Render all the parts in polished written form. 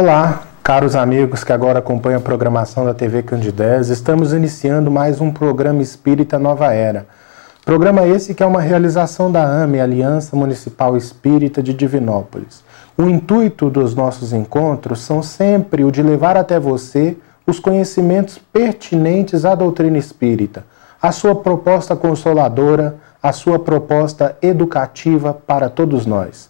Olá, caros amigos que agora acompanham a programação da TV Candidez. Estamos iniciando mais um programa Espírita Nova Era. Programa esse que é uma realização da AME, Aliança Municipal Espírita de Divinópolis. O intuito dos nossos encontros são sempre o de levar até você os conhecimentos pertinentes à doutrina espírita, a sua proposta consoladora, a sua proposta educativa para todos nós.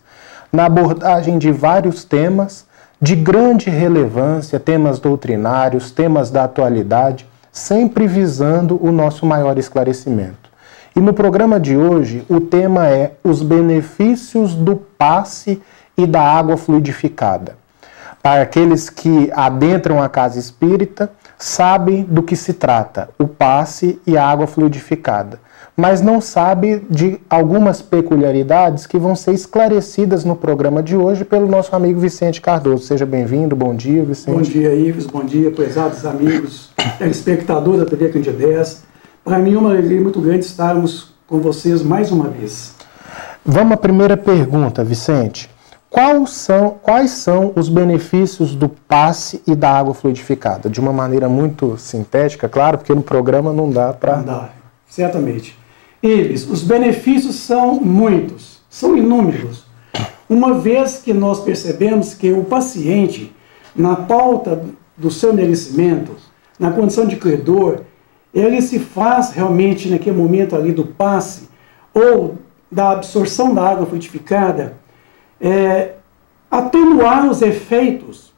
Na abordagem de vários temas de grande relevância, temas doutrinários, temas da atualidade, sempre visando o nosso maior esclarecimento. E no programa de hoje, o tema é os benefícios do passe e da água fluidificada. Para aqueles que adentram a casa espírita, sabem do que se trata, o passe e a água fluidificada, mas não sabem de algumas peculiaridades que vão ser esclarecidas no programa de hoje pelo nosso amigo Vicente Cardoso. Seja bem-vindo, bom dia, Vicente. Bom dia, Ives, bom dia, prezados amigos, telespectadores da TV Candidez. Para mim é uma alegria muito grande estarmos com vocês mais uma vez. Vamos à primeira pergunta, Vicente. Quais são os benefícios do passe e da água fluidificada? De uma maneira muito sintética, claro, porque no programa não dá para... Não dá, certamente. Eles, os benefícios são muitos, são inúmeros. Uma vez que nós percebemos que o paciente, na pauta do seu merecimento, na condição de credor, ele se faz realmente naquele momento ali do passe ou da absorção da água fluidificada, atenuar os efeitos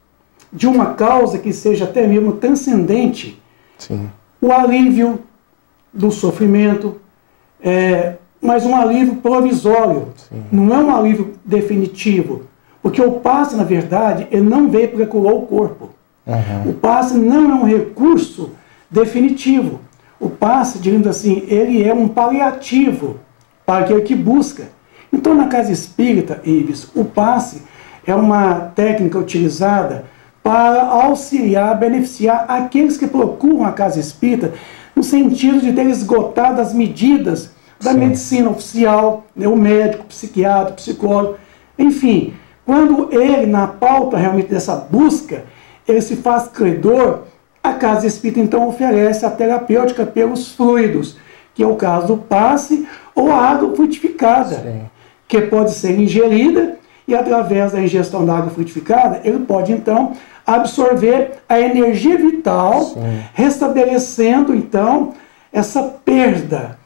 de uma causa que seja até mesmo transcendente. Sim. O alívio do sofrimento, mas um alívio provisório. Sim. Não é um alívio definitivo, porque o passe, na verdade, ele não veio para curar o corpo. Uhum. O passe não é um recurso definitivo. O passe, digamos assim, ele é um paliativo para aquele que busca. Então, na casa espírita, Ives, o passe é uma técnica utilizada para auxiliar, beneficiar aqueles que procuram a casa espírita no sentido de ter esgotado as medidas da medicina oficial, né, o médico, o psiquiatra, o psicólogo, enfim. Quando ele, na pauta realmente dessa busca, ele se faz credor, a casa espírita então oferece a terapêutica pelos fluidos, que é o caso do passe ou a água fluidificada. Sim. Que pode ser ingerida e, através da ingestão da água fluidificada, ele pode, então, absorver a energia vital, sim, restabelecendo, então, essa perda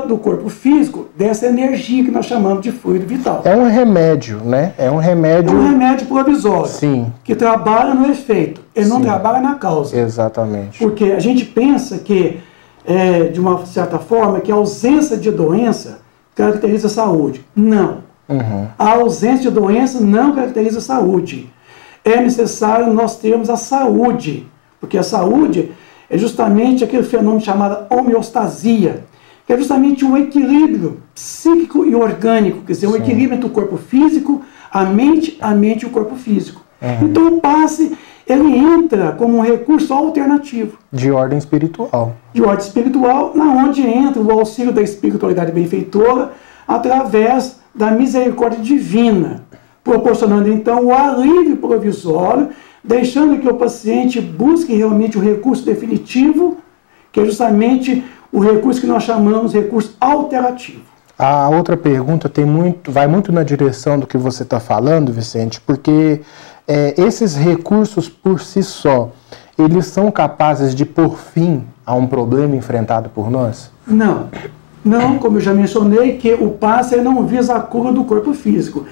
do corpo físico, dessa energia que nós chamamos de fluido vital. É um remédio, né? É um remédio provisório, sim, que trabalha no efeito, ele não trabalha na causa. Exatamente. Porque a gente pensa que, de uma certa forma, que a ausência de doença caracteriza a saúde. Não. Uhum. A ausência de doença não caracteriza a saúde. É necessário nós termos a saúde, porque a saúde é justamente aquele fenômeno chamado homeostasia, que é justamente um equilíbrio psíquico e orgânico, quer dizer, um equilíbrio entre o corpo físico, a mente e o corpo físico. Uhum. Então o passe, ele entra como um recurso alternativo. De ordem espiritual. De ordem espiritual, na onde entra o auxílio da espiritualidade benfeitora através da misericórdia divina, proporcionando então o alívio provisório, deixando que o paciente busque realmente o recurso definitivo, que é justamente o recurso que nós chamamos de recurso alternativo. A outra pergunta vai muito na direção do que você está falando, Vicente, porque esses recursos por si só, eles são capazes de pôr fim a um problema enfrentado por nós? Não. Não, como eu já mencionei, que o passe não visa a cura do corpo físico.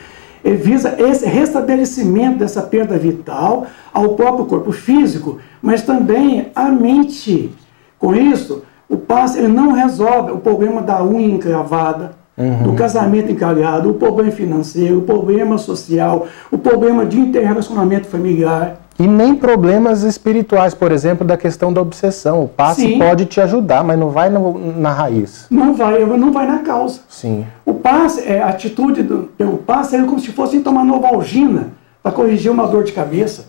Ele visa esse restabelecimento dessa perda vital ao próprio corpo físico, mas também à mente. Com isso, o passe ele não resolve o problema da unha encravada, do casamento encalhado, o problema financeiro, o problema social, o problema de interrelacionamento familiar. E nem problemas espirituais, por exemplo, da questão da obsessão. O passe pode te ajudar, mas não vai na raiz. Não vai na causa. Sim. O passe, a atitude pelo passe é como se fosse tomar Novalgina para corrigir uma dor de cabeça,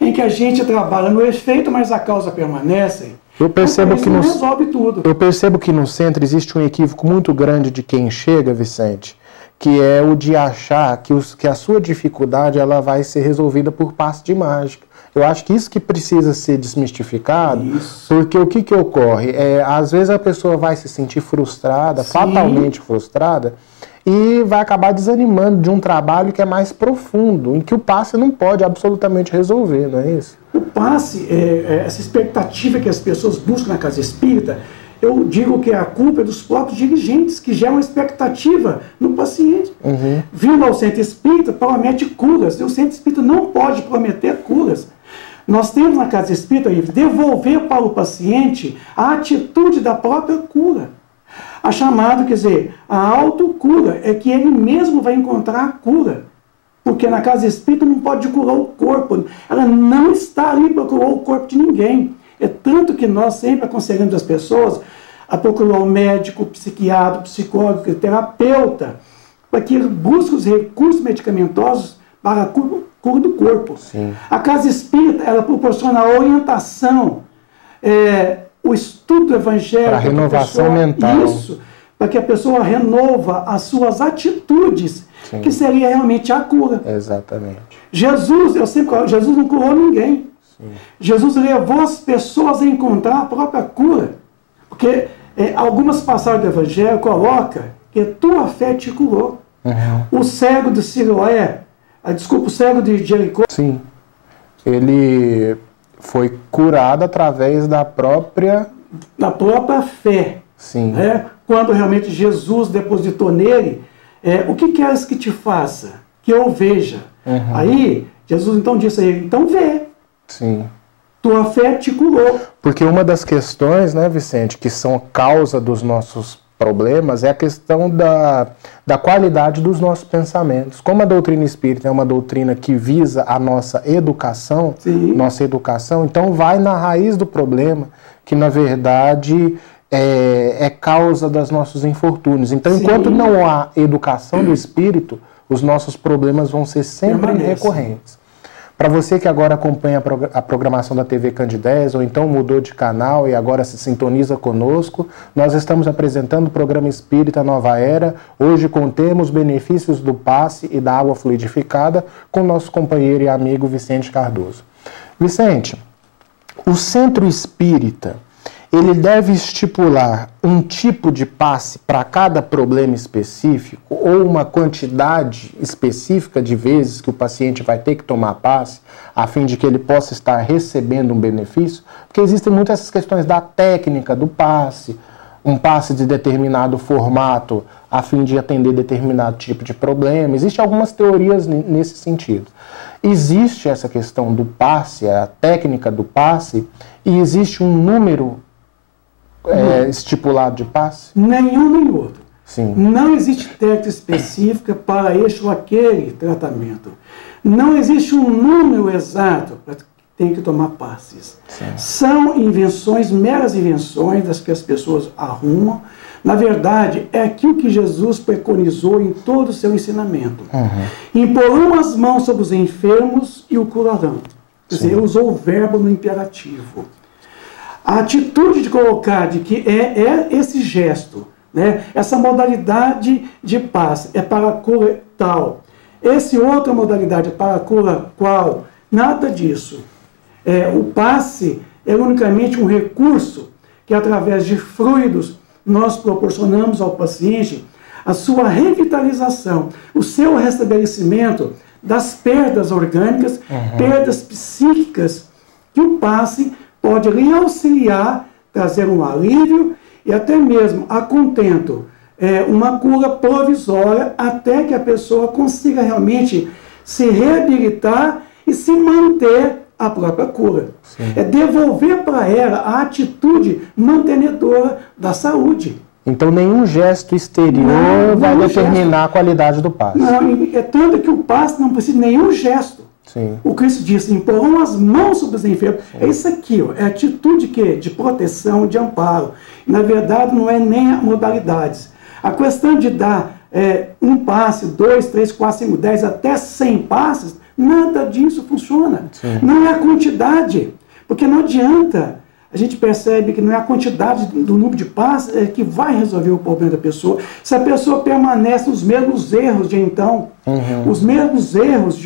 em que a gente trabalha no efeito, mas a causa permanece. Eu percebo que resolve tudo. Eu percebo que no centro existe um equívoco muito grande de quem chega, Vicente, que é o de achar que a sua dificuldade ela vai ser resolvida por passe de mágica. Eu acho que isso que precisa ser desmistificado, porque o que ocorre? Às vezes a pessoa vai se sentir frustrada, fatalmente frustrada, e vai acabar desanimando de um trabalho que é mais profundo, em que o passe não pode absolutamente resolver, não é isso? O passe, essa expectativa que as pessoas buscam na casa espírita, eu digo que a culpa é dos próprios dirigentes, que geram uma expectativa no paciente. Vindo ao centro espírita, promete curas, e o centro espírita não pode prometer curas. Nós temos na casa espírita devolver para o paciente a atitude da própria cura. A chamada, quer dizer, a autocura, é que ele mesmo vai encontrar a cura. Porque na casa espírita não pode curar o corpo. Ela não está ali para curar o corpo de ninguém. É tanto que nós sempre aconselhamos as pessoas a procurar um médico, psiquiatra, psicólogo, terapeuta, para que ele busque os recursos medicamentosos para a cura do corpo. A casa espírita, ela proporciona a orientação, o estudo do evangelho. Para a renovação mental. Isso, para que a pessoa renova as suas atitudes, que seria realmente a cura. Exatamente. Jesus, eu sempre falo, Jesus não curou ninguém. Jesus levou as pessoas a encontrar a própria cura. Porque algumas passagens do evangelho colocam que tua fé te curou. O cego de Siloé, o cego de Jericó. Sim. Ele foi curado através da própria fé. Sim. Quando realmente Jesus depositou nele, o que queres que te faça? Que eu veja. Aí, Jesus então disse a ele, então vê. Sim. Tua fé te curou. Porque uma das questões, né, Vicente, que são causa dos nossos problemas é a questão da qualidade dos nossos pensamentos. Como a doutrina espírita é uma doutrina que visa a nossa educação, então vai na raiz do problema, que na verdade é causa dos nossos infortúnios. Então, enquanto não há educação do espírito, os nossos problemas vão ser sempre recorrentes. Para você que agora acompanha a programação da TV Candidez, ou então mudou de canal e agora se sintoniza conosco, nós estamos apresentando o programa Espírita Nova Era, hoje com os benefícios do passe e da água fluidificada, com nosso companheiro e amigo Vicente Cardoso. Vicente, o centro espírita, ele deve estipular um tipo de passe para cada problema específico ou uma quantidade específica de vezes que o paciente vai ter que tomar passe a fim de que ele possa estar recebendo um benefício? Porque existem muitas essas questões da técnica do passe, um passe de determinado formato a fim de atender determinado tipo de problema. Existem algumas teorias nesse sentido. Existe essa questão do passe, a técnica do passe, e existe um número estipulado de passe? Nenhum nem outro. Sim. Não existe técnica específica para este ou aquele tratamento. Não existe um número exato para que tem que tomar passes. Sim. São invenções, meras invenções das que as pessoas arrumam. Na verdade, é aquilo que Jesus preconizou em todo o seu ensinamento. Imporão as mãos sobre os enfermos e o curarão. Quer dizer, ele usou o verbo no imperativo. A atitude de colocar de que é esse gesto, né? Essa modalidade de passe é para a cura tal, essa outra modalidade é para a cura qual, nada disso. O passe é unicamente um recurso que, através de fluidos, nós proporcionamos ao paciente a sua revitalização, o seu restabelecimento das perdas orgânicas, perdas psíquicas, que o passe pode lhe auxiliar, trazer um alívio e até mesmo, a contento, uma cura provisória até que a pessoa consiga realmente se reabilitar e se manter a própria cura. Sim. É devolver para ela a atitude mantenedora da saúde. Então nenhum gesto exterior vai determinar a qualidade do passe. Não, é tanto que o passe não precisa de nenhum gesto. Sim. O Cristo disse, imporão as mãos sobre os enfermos. É isso aqui, ó, é atitude de proteção, de amparo. Na verdade, não é nem a modalidades. A questão de dar um passe, 2, 3, 4, 5, 10, até 100 passes, nada disso funciona. Sim. Não é a quantidade, porque não adianta a gente percebe que não é a quantidade do número de passes que vai resolver o problema da pessoa. Se a pessoa permanece nos mesmos erros de então, os mesmos erros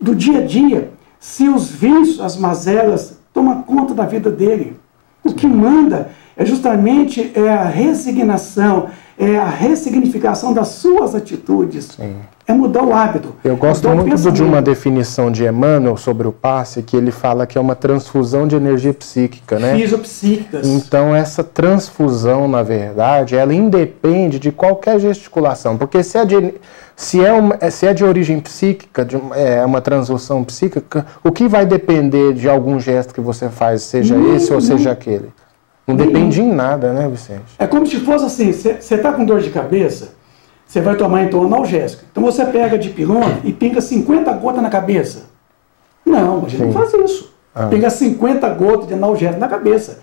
do dia a dia, se os vícios, as mazelas, tomam conta da vida dele. O que manda é justamente a resignação, é a ressignificação das suas atitudes. Sim. É mudar o hábito. Eu gosto muito de uma definição de Emmanuel sobre o passe, que ele fala que é uma transfusão de energia psíquica, né? Fisiopsíquicas. Então, essa transfusão, na verdade, ela independe de qualquer gesticulação, porque se é de origem psíquica, é uma transfusão psíquica, o que vai depender de algum gesto que você faz, seja esse ou seja aquele? Não depende em nada, né, Vicente? É como se fosse assim, você está com dor de cabeça, você vai tomar então analgésico. Então você pega dipirona e pinga 50 gotas na cabeça. Não, a gente não faz isso. Pinga 50 gotas de analgésico na cabeça.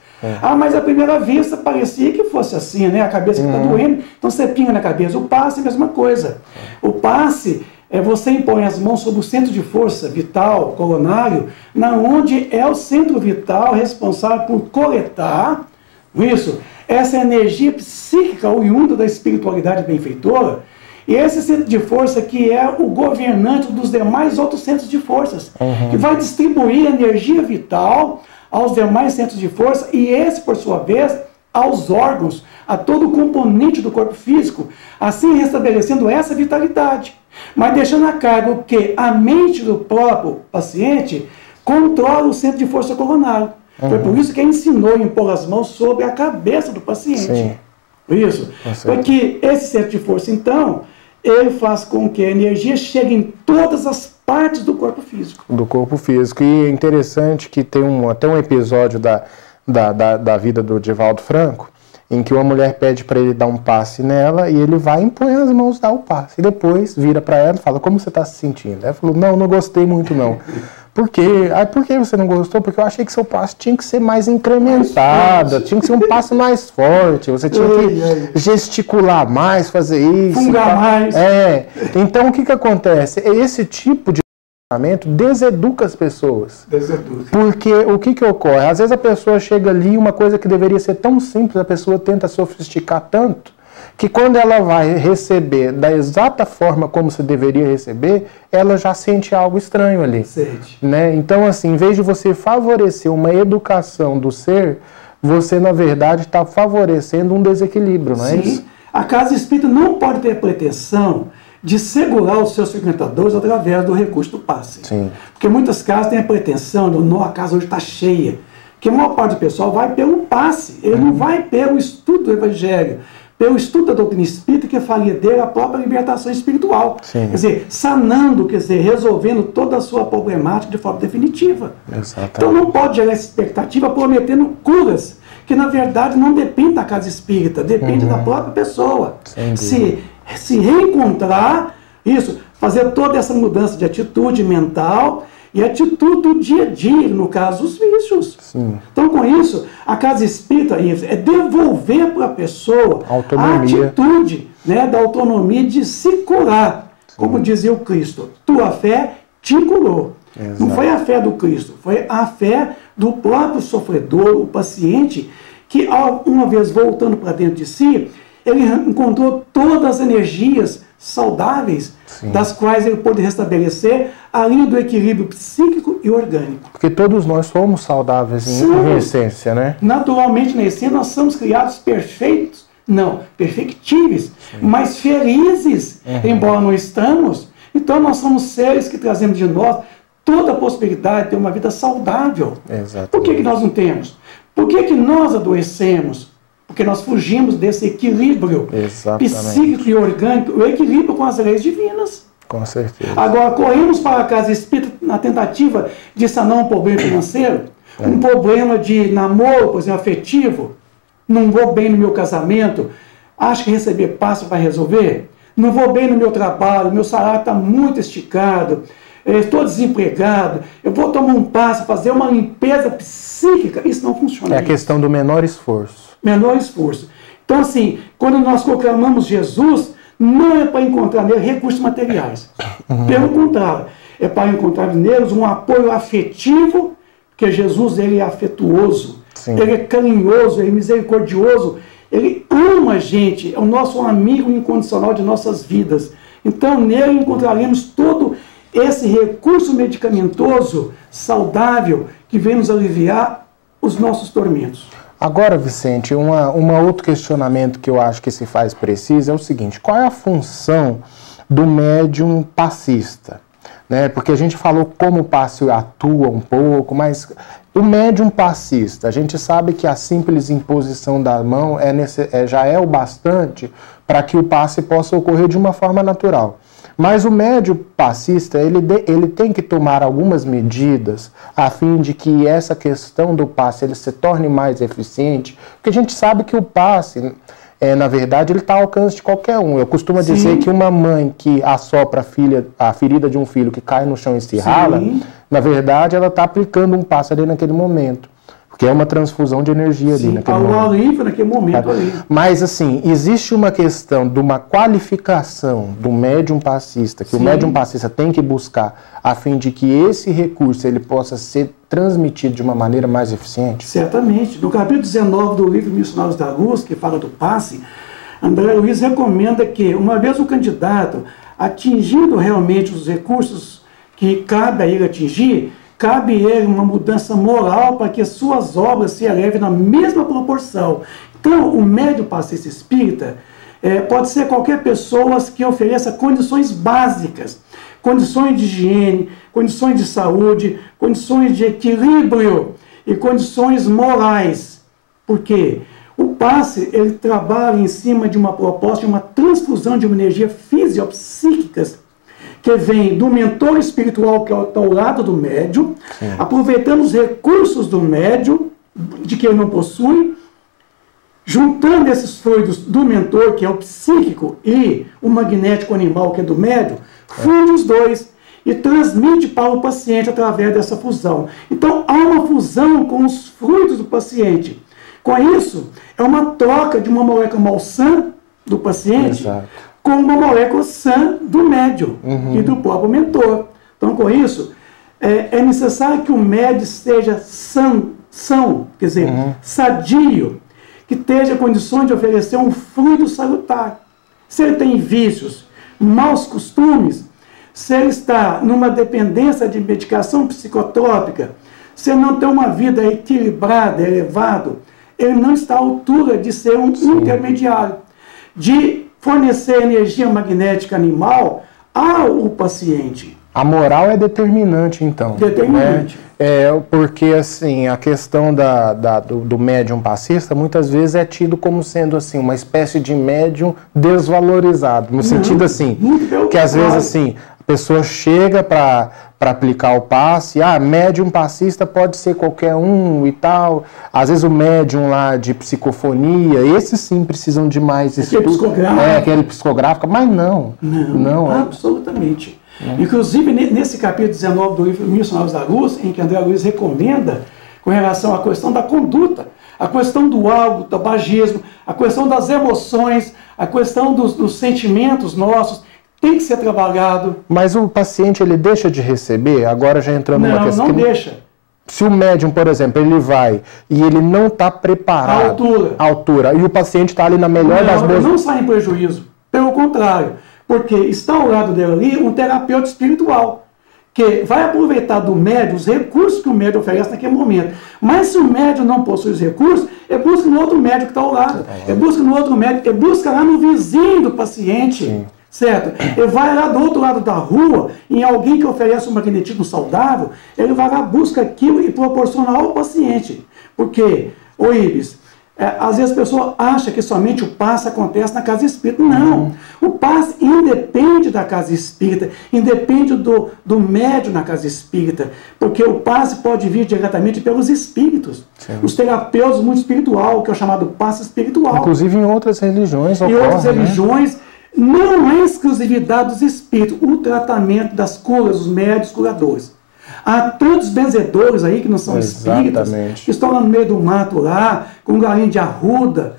Mas à primeira vista parecia que fosse assim, né? A cabeça que está doendo, então você pinga na cabeça. O passe é a mesma coisa. O passe você impõe as mãos sobre o centro de força vital, coronário, na onde é o centro vital responsável por coletar essa energia psíquica oriunda da espiritualidade benfeitora, e esse centro de força que é o governante dos demais outros centros de forças, que vai distribuir energia vital aos demais centros de força, e esse, por sua vez, aos órgãos, a todo o componente do corpo físico, assim restabelecendo essa vitalidade, mas deixando a cargo que a mente do próprio paciente controla o centro de força coronário. Foi por isso que ele ensinou a impor as mãos sobre a cabeça do paciente. Sim. Isso. Porque esse centro de força, então, ele faz com que a energia chegue em todas as partes do corpo físico. Do corpo físico. E é interessante que tem até um episódio da vida do Divaldo Franco, em que uma mulher pede para ele dar um passe nela, e ele vai, impõe as mãos, dá o passe. E depois vira para ela e fala, como você está se sentindo? Ela falou, não gostei muito não. Por quê? Por que você não gostou? Porque eu achei que seu passo tinha que ser mais incrementado, tinha que ser um passo mais forte, você tinha que gesticular mais, fazer isso. Fungar mais. Então o que acontece? Esse tipo de comportamento deseduca as pessoas. Deseduca. Porque o que ocorre? Às vezes a pessoa chega ali, uma coisa que deveria ser tão simples, a pessoa tenta sofisticar tanto, que quando ela vai receber da exata forma como se deveria receber, ela já sente algo estranho ali. Sente. Né? Então, assim, em vez de você favorecer uma educação do ser, você, na verdade, está favorecendo um desequilíbrio, não é isso? A casa espírita não pode ter a pretensão de segurar os seus frequentadores através do recurso do passe. Sim. Porque muitas casas têm a pretensão de, não, a casa hoje está cheia. Porque a maior parte do pessoal vai pelo passe, ele não vai pelo estudo do Evangelho, pelo estudo da doutrina espírita, que faria dele a própria libertação espiritual. Sim. Quer dizer, sanando, resolvendo toda a sua problemática de forma definitiva. Exatamente. Então não pode gerar essa expectativa prometendo curas, que na verdade não depende da casa espírita, depende da própria pessoa. Se reencontrar, fazer toda essa mudança de atitude mental e atitude do dia a dia, no caso, os vícios. Sim. Então, com isso, a casa espírita é devolver para a pessoa a atitude da autonomia de se curar. Sim. Como dizia o Cristo, tua fé te curou. Exato. Não foi a fé do Cristo, foi a fé do próprio sofredor, o paciente, que, uma vez voltando para dentro de si, ele encontrou todas as energias saudáveis, sim, das quais ele pôde restabelecer a linha do equilíbrio psíquico e orgânico. Porque todos nós somos saudáveis em essência, né? Naturalmente, na essência, nós somos criados perfeitos, não, perfectíveis, sim, mas felizes, embora não estamos. Então, nós somos seres que trazemos de nós toda a possibilidade de ter uma vida saudável. Exatamente. Por que nós não temos? Por que nós adoecemos? Porque nós fugimos desse equilíbrio psíquico e orgânico, o equilíbrio com as leis divinas. Com certeza. Agora, corremos para a casa espírita na tentativa de sanar um problema financeiro, um problema de namoro, por exemplo, afetivo. Não vou bem no meu casamento, acho que receber passo vai resolver. Não vou bem no meu trabalho, meu salário está muito esticado, estou desempregado, eu vou tomar um passo, fazer uma limpeza psíquica. Isso não funciona. É a questão do menor esforço. Menor esforço. Então, assim, quando nós proclamamos Jesus, não é para encontrar nele recursos materiais. Pelo contrário, é para encontrar neles um apoio afetivo, porque Jesus ele é afetuoso. Sim. Ele é carinhoso, ele é misericordioso, ele ama a gente, é o nosso amigo incondicional de nossas vidas. Então, nele encontraremos todo esse recurso medicamentoso saudável que vem nos aliviar os nossos tormentos. Agora, Vicente, um outro questionamento que eu acho que se faz preciso é o seguinte: qual é a função do médium passista? Né? Porque a gente falou como o passe atua um pouco, mas o médium passista, a gente sabe que a simples imposição da mão já é o bastante para que o passe possa ocorrer de uma forma natural. Mas o médium passista, ele tem que tomar algumas medidas a fim de que essa questão do passe ele se torne mais eficiente, porque a gente sabe que o passe, na verdade, ele está ao alcance de qualquer um. Eu costumo dizer que uma mãe que assopra a ferida de um filho que cai no chão e se rala, na verdade, ela está aplicando um passe ali naquele momento. Que é uma transfusão de energia ali naquele momento. Alívio naquele momento ali. Mas, assim, existe uma questão de uma qualificação do médium passista, que o médium passista tem que buscar, a fim de que esse recurso ele possa ser transmitido de uma maneira mais eficiente? Certamente. No capítulo 19 do livro Missionários da Luz, que fala do passe, André Luiz recomenda que, uma vez o candidato atingindo realmente os recursos que cabe a ele atingir, cabe a ele uma mudança moral para que as suas obras se elevem na mesma proporção. Então, o médium passista espírita pode ser qualquer pessoa que ofereça condições básicas, condições de higiene, condições de saúde, condições de equilíbrio e condições morais. Por quê? O passe, ele trabalha em cima de uma proposta, de uma transfusão de uma energia fisiopsíquica que vem do mentor espiritual que está ao lado do médium, aproveitando os recursos do médium, de que ele não possui, juntando esses fluidos do mentor, que é o psíquico, e o magnético animal, que é do médium, funde os dois e transmite para o paciente através dessa fusão. Então, há uma fusão com os fluidos do paciente. Com isso, é uma troca de uma molécula malsã do paciente com uma molécula sã do médium e do próprio mentor. Então, com isso, é necessário que o médium esteja são, quer dizer, sadio, que esteja em condições de oferecer um fluido salutar. Se ele tem vícios, maus costumes, se ele está numa dependência de medicação psicotrópica, se ele não tem uma vida equilibrada, elevada, ele não está à altura de ser um intermediário, de fornecer energia magnética animal ao paciente. A moral é determinante, então. Determinante. Porque, assim, a questão do médium passista, muitas vezes é tido como sendo, assim, uma espécie de médium desvalorizado. No sentido, assim, que às vezes, assim, a pessoa chega para aplicar o passe, médium passista pode ser qualquer um e tal. Às vezes o médium lá de psicofonia, esses sim precisam de mais estudo. Aquele psicográfico, mas não. Não, absolutamente. Inclusive, nesse capítulo 19 do livro Missionários da Luz, em que André Luiz recomenda com relação à questão da conduta, a questão do algo, do tabagismo, a questão das emoções, a questão dos sentimentos nossos, tem que ser trabalhado. Mas o paciente, ele deixa de receber? Agora já entrando numa questão... Não deixa. Se o médium, por exemplo, ele vai e ele não está preparado... A altura. E o paciente está ali na melhor das boas... Não sai em prejuízo. Pelo contrário. Porque está ao lado dele ali um terapeuta espiritual, que vai aproveitar do médium os recursos que o médium oferece naquele momento. Mas se o médium não possui os recursos, ele busca no outro médium que está ao lado. Ele busca no outro médium, ele busca lá no vizinho do paciente. Certo? Ele vai lá do outro lado da rua, em alguém que oferece um magnetismo saudável, ele vai lá, busca aquilo e proporciona ao paciente. Porque, Ibis, às vezes a pessoa acha que somente o passe acontece na casa espírita. Não. O passe independe da casa espírita, independe do médium na casa espírita, porque o passe pode vir diretamente pelos espíritos. Os terapeutas do mundo espiritual, que é o chamado passe espiritual. Inclusive em outras religiões ocorre, em outras religiões, não é exclusividade dos espíritos o tratamento das curas, os médios curadores. Há tantos benzedores aí que não são espíritas, que estão lá no meio do mato lá, com um galinho de arruda,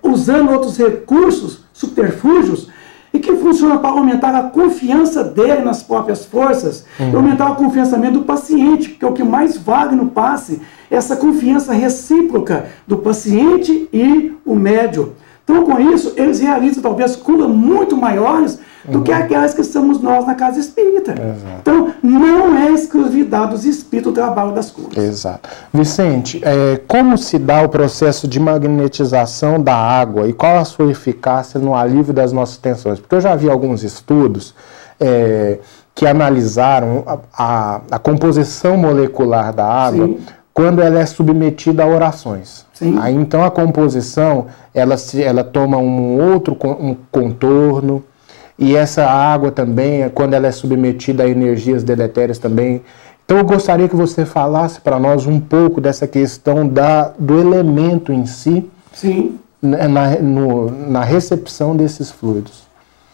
usando outros recursos, subterfúgios, e que funciona para aumentar a confiança dele nas próprias forças e aumentar o confiançamento do paciente, porque o que mais vale no passe é essa confiança recíproca do paciente e o médium. Então, com isso, eles realizam talvez curas muito maiores do que aquelas que somos nós na casa espírita. Exato. Então, não é exclusividade dos espíritos o trabalho das curas. Exato. Vicente, como se dá o processo de magnetização da água e qual a sua eficácia no alívio das nossas tensões? Porque eu já vi alguns estudos que analisaram a composição molecular da água. Sim. Quando ela é submetida a orações. Sim. Aí, então, a composição, ela toma um contorno, e essa água também, quando ela é submetida a energias deletérias também. Então, eu gostaria que você falasse para nós um pouco dessa questão do elemento em si. Sim. Na recepção desses fluidos.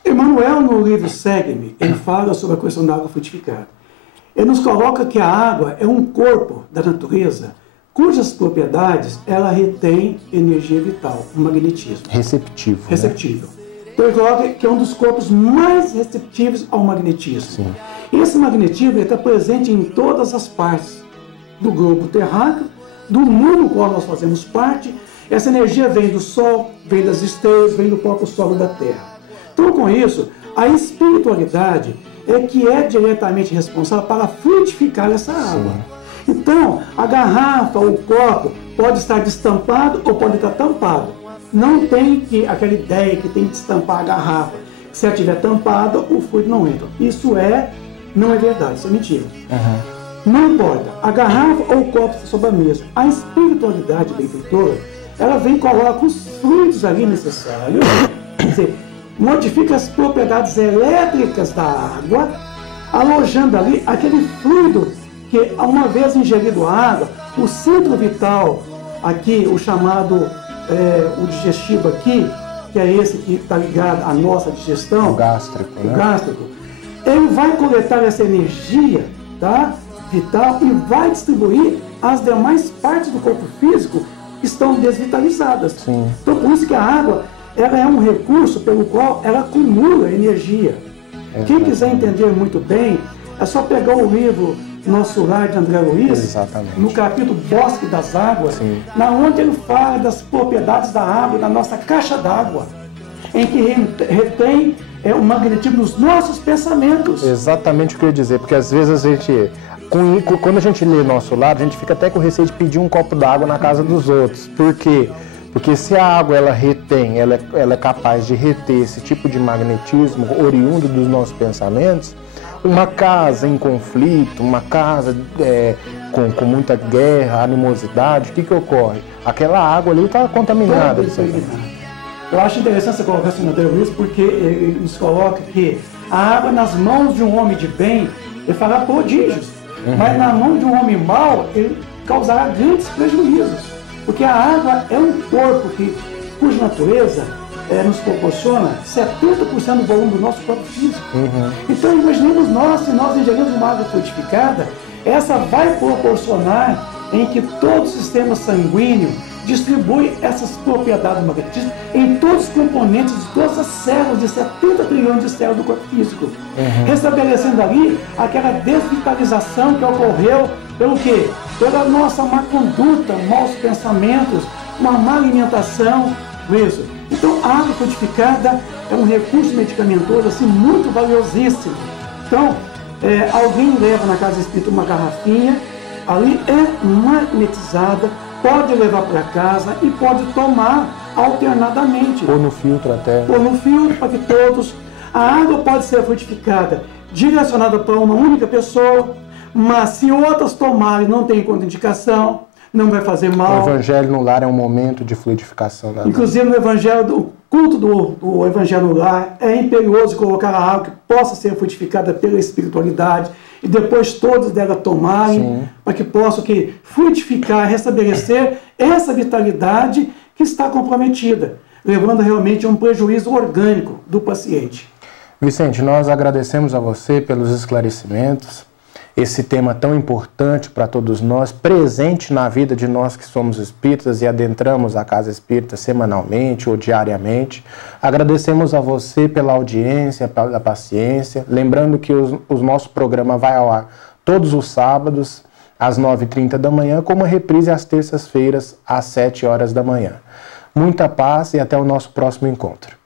Emmanuel, no livro Segue-me, ele fala sobre a questão da água frutificada. Ele nos coloca que a água é um corpo da natureza cujas propriedades ela retém energia vital, o magnetismo. Receptivo. Receptível. Né? Então ele coloca que é um dos corpos mais receptivos ao magnetismo. Sim. Esse magnetismo está presente em todas as partes do globo terráqueo, do mundo no qual nós fazemos parte. Essa energia vem do Sol, vem das estrelas, vem do próprio solo da Terra. Então, com isso, a espiritualidade é que é diretamente responsável para fluidificar essa água. Sim. Então, a garrafa ou o copo pode estar destampado ou pode estar tampado. Não tem aquela ideia que tem que destampar a garrafa. Se ela estiver tampada, o fluido não entra. Isso não é verdade, isso é mentira. Não importa, a garrafa ou o copo está sobre a mesa. A espiritualidade benfeitora, ela vem e coloca os fluidos ali necessários, quer dizer, modifica as propriedades elétricas da água, alojando ali aquele fluido que, uma vez ingerido a água, o centro vital aqui, o chamado, o digestivo aqui, que é esse que está ligado à nossa digestão, o gástrico, né? O gástrico, ele vai coletar essa energia, tá, vital e vai distribuir as demais partes do corpo físico que estão desvitalizadas. Sim. Então, por isso que a água ela é um recurso pelo qual ela acumula energia. Quem quiser entender muito bem, é só pegar o livro Nosso Lar de André Luiz, no capítulo Bosque das Águas, na onde ele fala das propriedades da água, da nossa caixa d'água, em que retém o magnetismo dos nossos pensamentos. Exatamente o que eu ia dizer, porque às vezes a gente, quando a gente lê Nosso Lar, a gente fica até com receio de pedir um copo d'água na casa dos outros. Por quê? Porque se a água ela retém, ela é capaz de reter esse tipo de magnetismo oriundo dos nossos pensamentos, uma casa em conflito, uma casa com muita guerra, animosidade, o que ocorre? Aquela água ali está contaminada. Eu acho interessante você colocar assim no André Luiz, porque ele nos coloca que a água nas mãos de um homem de bem, ele fará prodígios, mas na mão de um homem mau, ele causará grandes prejuízos. Porque a água é um corpo cuja natureza nos proporciona 70% do volume do nosso corpo físico. Então, imaginemos se nós ingerimos uma água frutificada, essa vai proporcionar em que todo o sistema sanguíneo distribui essas propriedades magnetistas em todos os componentes de todas as células, de 70 trilhões de células do corpo físico, restabelecendo ali aquela desvitalização que ocorreu pelo quê? Pela nossa má conduta, maus pensamentos, uma má alimentação, isso. Então, a água frutificada é um recurso medicamentoso assim, muito valiosíssimo. Então, alguém leva na casa espírita uma garrafinha, ali é magnetizada, pode levar para casa e pode tomar alternadamente. Ou no filtro até. Ou no filtro, para que todos... A água pode ser frutificada, direcionada para uma única pessoa, mas se outras tomarem não tem contraindicação, não vai fazer mal. O Evangelho no Lar é um momento de fluidificação da água. Inclusive no Evangelho, o culto do Evangelho no Lar é imperioso colocar a água que possa ser frutificada pela espiritualidade e depois todos dela tomarem, para que possam fluidificar, restabelecer essa vitalidade que está comprometida, levando realmente a um prejuízo orgânico do paciente. Vicente, nós agradecemos a você pelos esclarecimentos esse tema tão importante para todos nós, presente na vida de nós que somos espíritas e adentramos a casa espírita semanalmente ou diariamente. Agradecemos a você pela audiência, pela paciência, lembrando que o nosso programa vai ao ar todos os sábados, às 9h30 da manhã, com uma reprise às terças-feiras, às 7 horas da manhã. Muita paz e até o nosso próximo encontro.